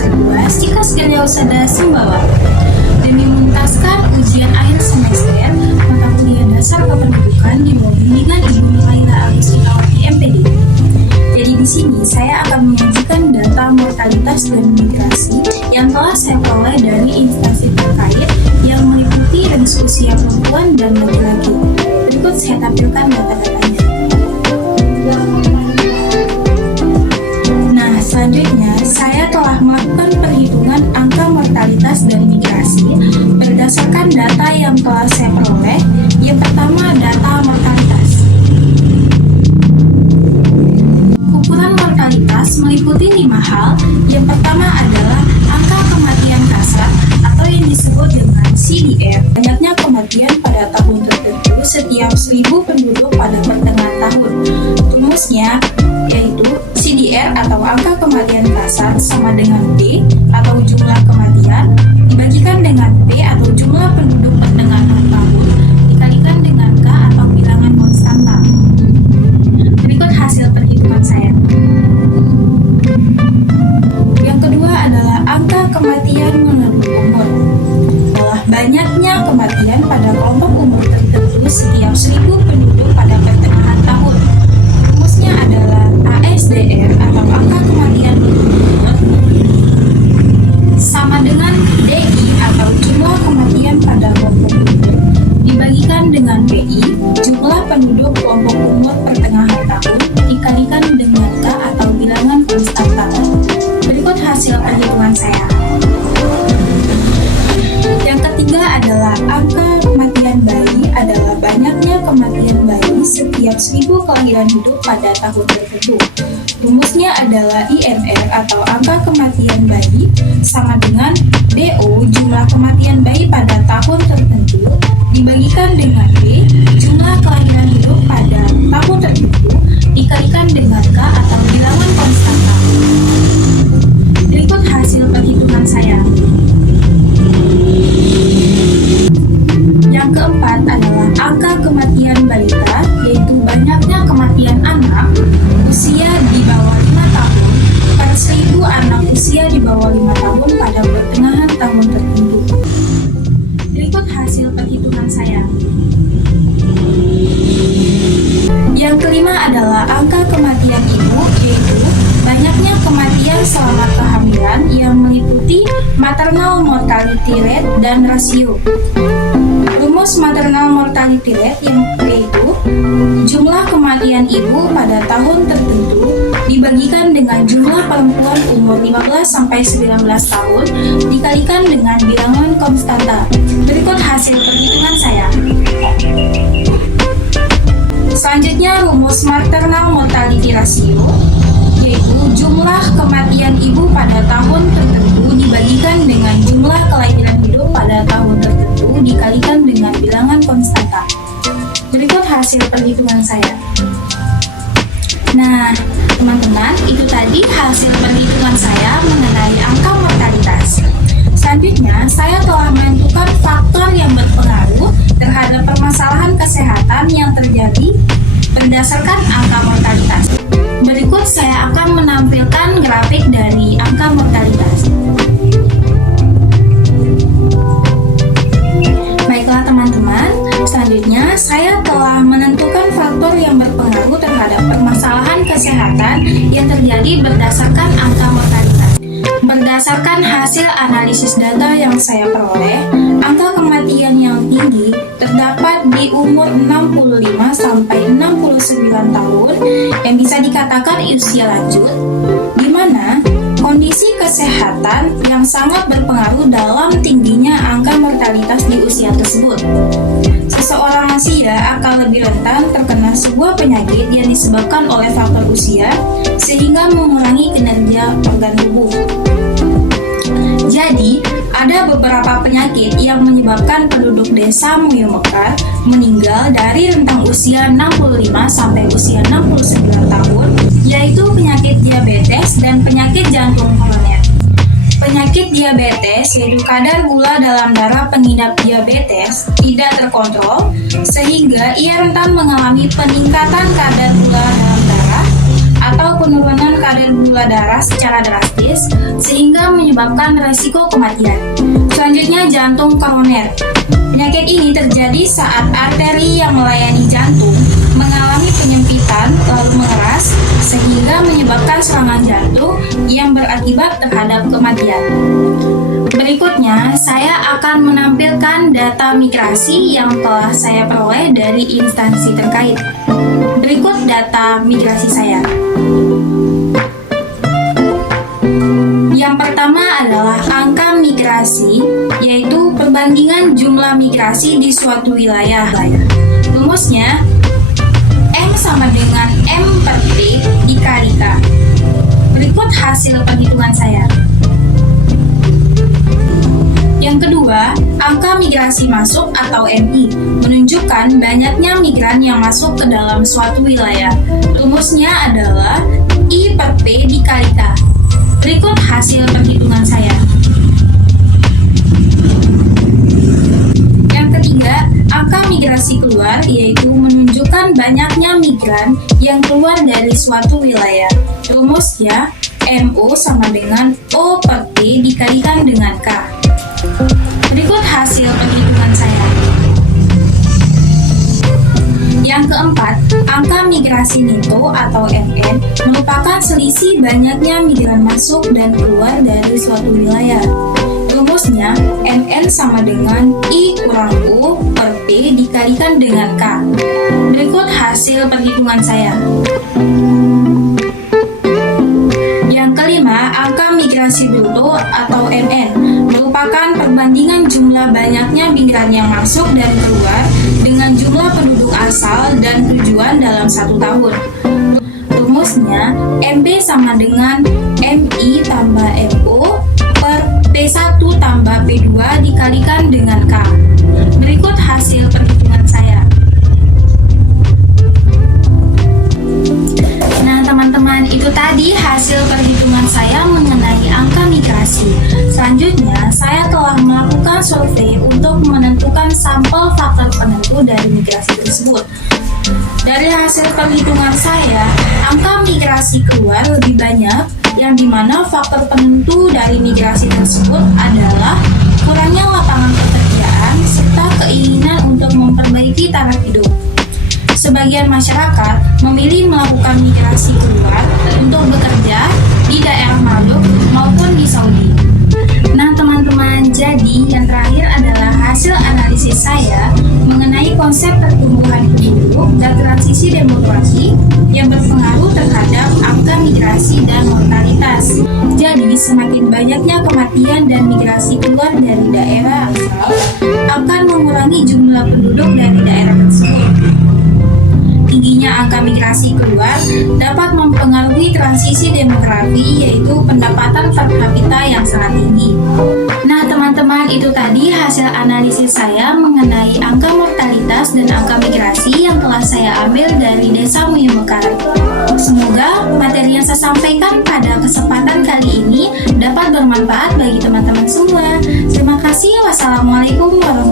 semester 2 Sikas Geriausada Sumbawa demi menuntaskan ujian akhir semester mata kuliah dasar kependudukan di bawah bimbingan Ibu Nuraila Agustinawati MPD. Jadi di sini saya akan menyajikan data mortalitas dan migrasi yang telah saya peroleh dari instansi terkait yang meliputi ras usia perempuan dan laki-laki. Berikut saya tampilkan data-datanya. Nah, selanjutnya saya telah melakukan perhitungan angka mortalitas dan migrasi berdasarkan data yang telah saya peroleh. Yang pertama, data mortalitas. Ukuran mortalitas meliputi 5 hal. Yang pertama adalah angka kematian kasar atau yang disebut dengan CDR. Banyaknya kematian pada tahun tertentu setiap 1000 penduduk pada pertengahan tahun. Rumusnya yaitu CDR atau angka kematian kasar sama dengan B atau jumlah kematian dibagikan dengan P atau jumlah penduduk pertengahan tahun dikalikan dengan K atau bilangan konstanta. Berikut hasil perhitungan saya. Yang kedua adalah angka kematian menurut umur. Adalah banyaknya kematian pada kelompok umur tertentu setiap 1000 penduduk pada pertengahan tahun. Rumusnya adalah ASDR atau angka kematian menurut umur sama dengan DI atau jumlah kematian pada kelompok umur dibagikan dengan PI jumlah penduduk kelompok umur pertengahan tahun dikalikan dengan K atau bilangan konstanta. Berikut hasil perhitungan saya. Yang ketiga adalah angka kematian bayi adalah banyaknya kematian bayi setiap 1000 kelahiran hidup pada tahun tertentu. Rumusnya adalah IMR atau angka kematian bayi sama dengan DO jumlah kematian bayi pada tahun tertentu dibagikan dengan B jumlah kelahiran hidup pada tahun tertentu dikalikan dengan K atau bilangan konstanta. Berikut hasil perhitungan saya. Yang keempat adalah angka kematian balita, yaitu banyaknya kematian anak usia di bawah 5 tahun per 1000 anak usia di bawah 5 tahun pada pertengahan tahun tertentu. Berikut hasil perhitungan saya. Yang kelima adalah angka kematian ibu, yaitu banyaknya kematian selama kehamilan yang meliputi maternal mortality rate dan rasio. Rumus maternal mortality rate yaitu jumlah kematian ibu pada tahun tertentu dibagikan dengan jumlah perempuan umur 15-19 tahun dikalikan dengan bilangan konstanta. Berikut hasil perhitungan saya. Selanjutnya rumus maternal mortality ratio yaitu jumlah kematian ibu pada tahun tertentu dibagikan dengan jumlah kelahiran hidup pada tahun tertentu dikalikan dengan bilangan konstanta. Berikut hasil perhitungan saya. Nah, teman-teman, itu tadi hasil perhitungan saya mengenai angka mortalitas. Selanjutnya, saya telah menentukan faktor yang berpengaruh terhadap permasalahan kesehatan yang terjadi berdasarkan angka mortalitas. Berikut saya akan menampilkan grafik dari angka mortalitas. Baiklah teman-teman, selanjutnya saya telah menentukan faktor yang berpengaruh terhadap permasalahan kesehatan yang terjadi berdasarkan angka mortalitas. Berdasarkan hasil analisis data yang saya peroleh, angka kematian yang tinggi terdapat di umur 65 sampai 69 tahun yang bisa dikatakan usia lanjut, di mana kondisi kesehatan yang sangat berpengaruh dalam tingginya angka mortalitas di usia tersebut. Seseorang lansia akan lebih rentan terkena sebuah penyakit yang disebabkan oleh faktor usia sehingga mengurangi kinerja organ tubuh. Jadi, ada beberapa penyakit yang menyebabkan penduduk desa Muyo Mekar meninggal dari rentang usia 65 sampai usia 69 tahun, yaitu penyakit diabetes dan penyakit jantung koroner. Penyakit diabetes yaitu kadar gula dalam darah pengidap diabetes tidak terkontrol, sehingga ia rentan mengalami peningkatan kadar gula dalam darah atau penurunan kadar gula darah secara drastis sehingga menyebabkan resiko kematian. Selanjutnya, jantung koroner. Penyakit ini terjadi saat arteri yang melayani jantung mengalami penyempitan lalu mengeras sehingga menyebabkan serangan jantung yang berakibat terhadap kematian. Berikutnya, saya akan menampilkan data migrasi yang telah saya peroleh dari instansi terkait. Berikut data migrasi saya. Yang pertama adalah angka migrasi, yaitu perbandingan jumlah migrasi di suatu wilayah. Rumusnya, M sama dengan M per P dikali K. Berikut hasil perhitungan saya. Yang kedua, angka migrasi masuk atau MI menunjukkan banyaknya migran yang masuk ke dalam suatu wilayah. Rumusnya adalah I per P dikali K. Berikut hasil perhitungan saya. Yang ketiga, angka migrasi keluar yaitu menunjukkan banyaknya migran yang keluar dari suatu wilayah. Rumusnya MO sama dengan O per P dikalikan dengan K. Berikut hasil perhitungan saya. Yang keempat, angka migrasi neto atau MN merupakan selisih banyaknya migran masuk dan keluar dari suatu wilayah. Rumusnya, MN sama dengan I kurang U per P dikalikan dengan K. Berikut hasil perhitungan saya. Yang kelima, angka migrasi bruto atau MN merupakan perbandingan jumlah banyaknya migran yang masuk dan keluar dengan jumlah penduduk asal dan tujuan dalam satu tahun. Rumusnya, MB sama dengan MI tambah MO per P1 tambah P2 dikalikan dengan K. Berikut hasil perhitungan saya. Nah teman-teman, itu tadi hasil perhitungan saya mengenai angka migrasi. Selanjutnya, saya telah melakukan survei untuk menentukan sampel faktor penentu dari migrasi tersebut. Dari hasil perhitungan saya, angka migrasi keluar lebih banyak, yang dimana faktor penentu dari migrasi tersebut adalah kurangnya lapangan pekerjaan serta keinginan untuk memperbaiki taraf hidup. Sebagian masyarakat memilih melakukan migrasi keluar untuk bekerja di daerah Maluk maupun di Saudi. Nah teman-teman, jadi yang terakhir adalah hasil analisis saya mengenai konsep pertumbuhan penduduk dan transisi demografi yang berpengaruh terhadap angka migrasi dan mortalitas. Jadi semakin banyaknya kematian dan migrasi keluar dari daerah asal akan mengurangi jumlah penduduk dari daerah tersebut. Tingginya angka migrasi keluar dapat mempengaruhi transisi demografi, yaitu pendapatan per kapita yang sangat tinggi. Nah teman-teman, itu tadi hasil analisis saya mengenai angka mortalitas dan angka migrasi yang telah saya ambil dari Desa Muyung Mekaran. Semoga materi yang saya sampaikan pada kesempatan kali ini dapat bermanfaat bagi teman-teman semua. Terima kasih. Wassalamualaikum warahmatullahi wabarakatuh.